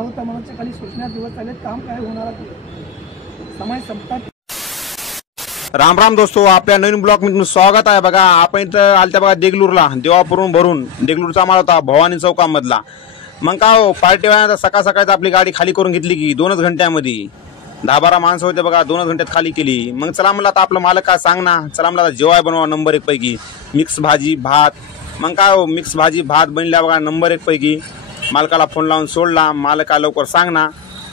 तमाच्या खाली सूचना दिवस चालेत काम काय होणार समय संपतात। राम राम दोस्तों, आपल्या नवीन ब्लॉग मध्ये स्वागत आहे। बघा आपण इथं आलत्या बघा देगलूरला, देवापुरून भरून देगलूरचा माल होता भवानी चौकामधला। मग का हो पार्टीवाल्यानं सकाळ सकाळच आपली गाडी खाली करून घेतली की 2च घंट्यामध्ये 10-12 माणसं होते बघा, 2च घंट्यात खाली केली। मग चला म्हणलं आता आपलं मालक काय सांग ना, चला म्हणलं जेवाय बनवा नंबर 1 पैकी मिक्स भाजी भात। मग काय हो मिक्स भाजी भात बनल्या बघा नंबर 1 पैकी। मालकाला फोन लावून सोडला, मालका लवकर सांग ना,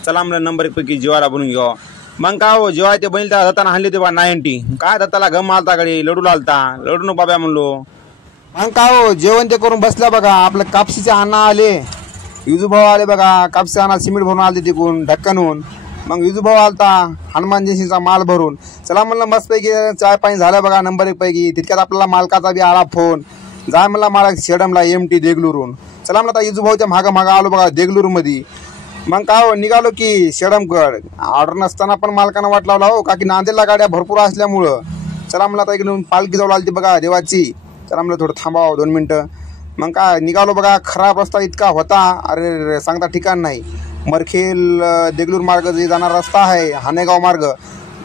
चला म्हणलं नंबर 1 पैकी जेवायला बनवून घेऊ। मग का हो जेव्हा ते बनले त्या दत्ताना हल्ले ते बा 90 काय दत्ताला गम आलता कडे लडू आलता, लडू न बाब्या म्हणलो। मग का हो जेवण ते करून बसल्या बघा, आपलं कापसीचे अण्णा आले, युजुभाऊ आले बघा, कापसी अण्णा सिमेंट भरून आले तिकून ढक्कनहून। मग युजुभाऊ आलता हनुमान जयंतीचा माल भरून। चला म्हणलं मस्त पैकी चाय पाणी झालं बघा नंबर 1 पैकी। तितक्यात आपल्याला मालकाचा बी आला फोन, जा म्हणला मालक शेडमला MT देगलूरून। चला म्हणलं आता युजुभाऊच्या मागं आलो बघा देगलूर मध्ये। मग का हो निघालो की शेडमकड, ऑर्डर नसताना पण मालकानं वाट लावला हो, का की नांदेडला गाड्या भरपूर असल्यामुळं। चला म्हणलं आता इकडून पालखी जवळ आली बघा देवाची, चला म्हणलं थोडं थांबावं 2 मिनिटं। मग काय निघालो बघा, खराब रस्ता इतका होता, अरे सांगता ठिकाण नाही। मरखेल देगलूर मार्ग जे जाणारा रस्ता आहे हानेगाव मार्ग,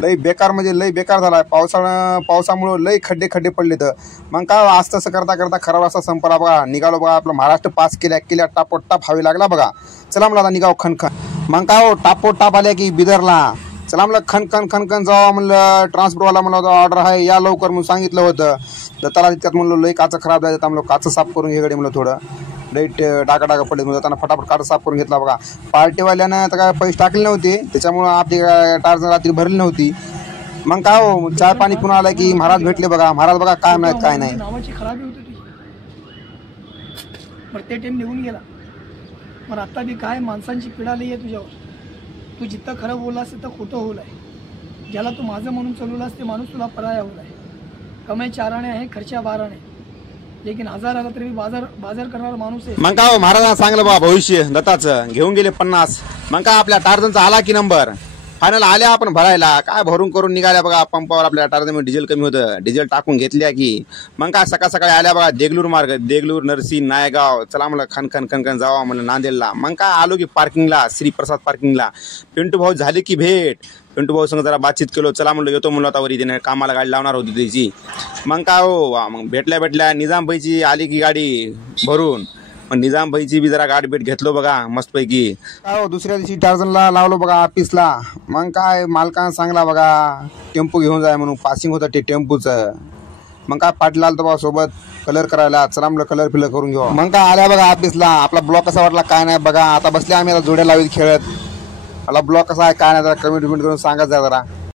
लई बेकार म्हणजे लई बेकार झाला। पावसामुळं लई खड्डे पडले तर। मग काय आज तसं करता करता खराब रस्ता संपला बघा। निघालो बघा, आपलं महाराष्ट्र पास केल्या टापोटाप हवी लागला बघा। चला म्हणलं आता निघाव खनखन। मग काय हो टापोटाप आल्या की बिदरला, चला म्हणलं खनखन जावा म्हणलं। ट्रान्सपोर्टवाला म्हणलं होतं ऑर्डर आहे या लवकर म्हणून सांगितलं होतं। दत्ताला तितक्यात म्हणलो लई काचं खराब झालं, म्हणलं काचं साफ करून घे गडे म्हणलं, थोडं लाईट डाका पडले म्हणून जाताना फटाफट काचं साफ करून घेतला बघा। पार्टीवाल्यानं आता काय पैसे टाकले नव्हते, त्याच्यामुळं आपली टार्जन रात्री भरली नव्हती। मग काय हो चाय पाणी पुन्हा आला की महाराज भेटले बघा। महाराज बघा काय माहित काय नाही, नावाची खराबी होती तुझी, बरं ते टाइम निघून गेला। पण आता बी काय माणसांची पिढा लई आहे तुझ्यावर। तू जिथं खरं बोललास तिथं खोटं होलाय। ज्याला तू माझं म्हणून चालवलास ते माणूस तुला पराया होलाय। कमाई 4 आणे आहे, खर्चा 12 आणे, लेकिन 1000 आला तरी बाजार करणारा माणूस आहे। मग काय हो महाराजांना सांगलं बा भविष्य दत्ताचं, घेऊन गेले 50। मग काय आपल्या टार्जनचा आला की नंबर फायनल आल्या आपण भरायला, काय भरून करून निघाल्या बघा पंपावर। आपल्या टार्जनमध्ये डिझेल कमी होतं, डिझेल टाकून घेतल्या की मग काय सकाळ सकाळी आल्या बघा देगलूर मार्ग, देगलूर नरसी नायगाव। चला म्हणलं खनखन जावा म्हणलं नांदेडला। मग काय आलो की पार्किंगला, श्री प्रसाद पार्किंगला। पिंटू भाऊ झाले की भेट, पिंटू भाऊ संग जरा बातचीत केलो। चला म्हणलं येतो म्हणलं, आता वरी त्याने कामाला गाडी लावणार होती त्याची। मग काय हो मग भेटल्या निजामबाईची आली की गाडी भरून, मग निजामबाईची बी जरा गाडी भेट घेतलो बघा मस्तपैकी। काय हो दुसऱ्या दिवशी टार्जनला लावलो बघा ऑफिसला। मग काय मालकानं सांगला बघा टेम्पो घेऊन जाय म्हणून, पासिंग होतं ते टेम्पोचं। मग काय पाटील आलं बघा सोबत कलर करायला, चला म्हणलं कलर फिलर करून घेऊ। मग काय आल्या बघा ऑफिसला, आपला ब्लॉक कसा वाटला काय नाही बघा। आता बसले आम्ही आता जोड्या लावीत खेळत, आपला ब्लॉक कसा आहे काय नाही जरा कमेंट करून सांगा जरा।